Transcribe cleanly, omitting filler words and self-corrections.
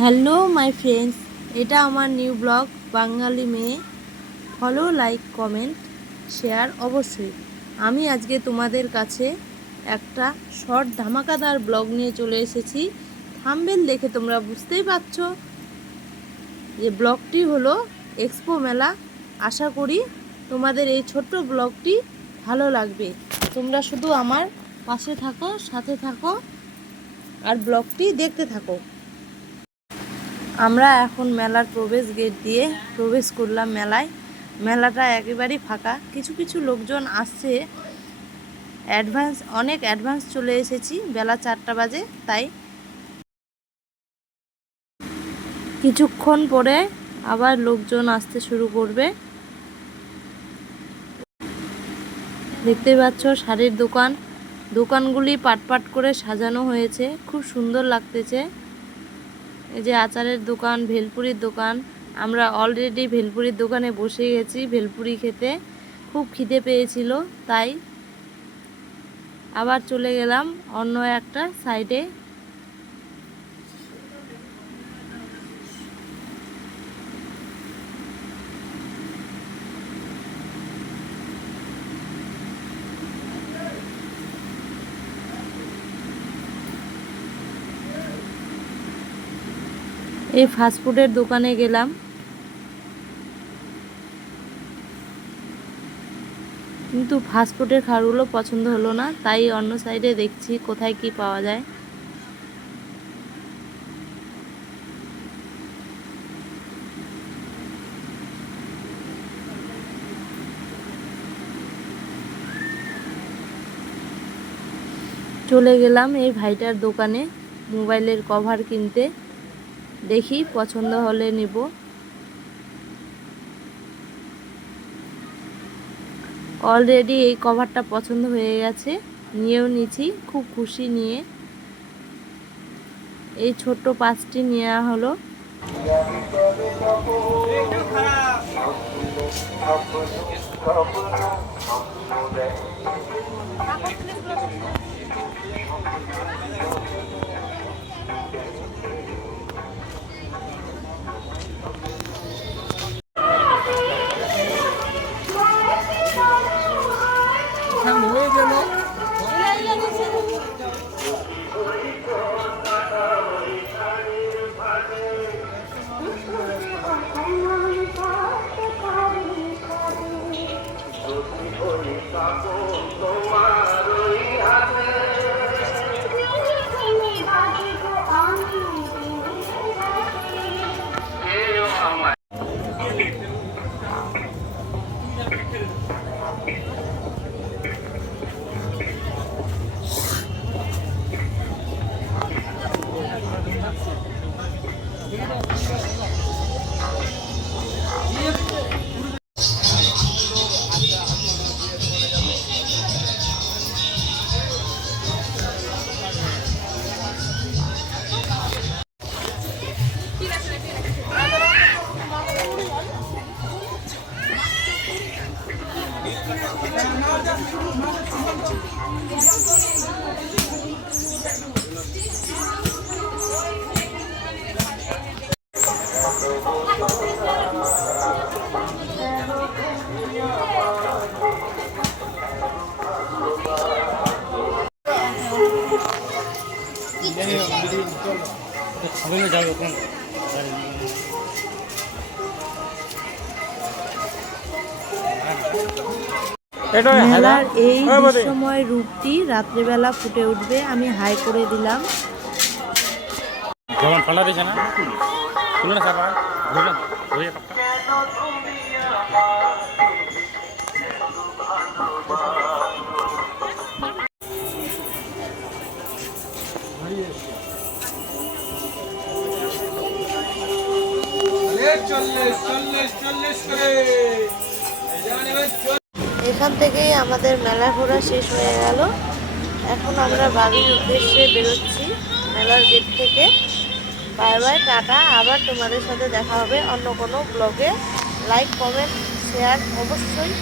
Hello my friends, এটা আমার new blog বাঙালি মেয়ে। ফলো, লাইক, কমেন্ট, শেয়ার অবশ্যই। আমি আজকে তোমাদের কাছে একটা শর্ট ধামাকাদার ব্লগ নিয়ে চলে এসেছি। থাম্বনেল দেখে তোমরা বুঝতেই পারছো যে ব্লগটি হলো এক্সপো মেলা। আশা করি তোমাদের এই ছোট্ট ব্লগটি ভালো লাগবে। তোমরা শুধু আমার পাশে থাকো, সাথে থাকো আর ব্লগটি দেখতে থাকো। আমরা এখন মেলার প্রবেশ গেট দিয়ে প্রবেশ করলাম মেলায়। মেলাটা একেবারেই ফাঁকা, কিছু কিছু লোকজন আসছে। অনেক অ্যাডভান্স চলে এসেছি, বেলা 4টা বাজে, তাই কিছুক্ষণ পরে আবার লোকজন আসতে শুরু করবে। দেখতে পাচ্ছ শাড়ির দোকানগুলি পাট পাট করে সাজানো হয়েছে, খুব সুন্দর লাগতেছে। এই যে আচারের দোকান, ভেলপুরির দোকান। আমরা অলরেডি ভেলপুরির দোকানে বসে গেছি ভেলপুরি খেতে। খুব খিদে পেয়েছিল, তাই আবার চলে গেলাম অন্য একটা সাইডে। এই ফাস্টফুডের দোকানে গেলাম, কিন্তু ফাস্টফুডের খাবারগুলো পছন্দ হলো না, তাই অন্য সাইডে দেখছি কোথায় কি পাওয়া যায়। চলে গেলাম এই ভাইটার দোকানে মোবাইলের কভার কিনতে। দেখি পছন্দ হলে নিব। অলরেডি এই কভারটা পছন্দ হয়ে গেছে, নিয়েও নিছি, খুব খুশি নিয়ে। এই ছোট্ট 5টি নেওয়া হলো। মেলার এই দৃশ্যময় রূপটি রাত্রেবেলা ফুটে উঠবে। আমি হাই করে দিলাম। এখান থেকেই আমাদের মেলা ঘোরা শেষ হয়ে গেল। এখন আমরা বাড়ির উদ্দেশ্যে বেরোচ্ছি মেলার গেট থেকে। Bye bye, tata. আবার তোমাদের সাথে দেখা হবে অন্য কোনো ব্লগে। লাইক, কমেন্ট, শেয়ার অবশ্যই।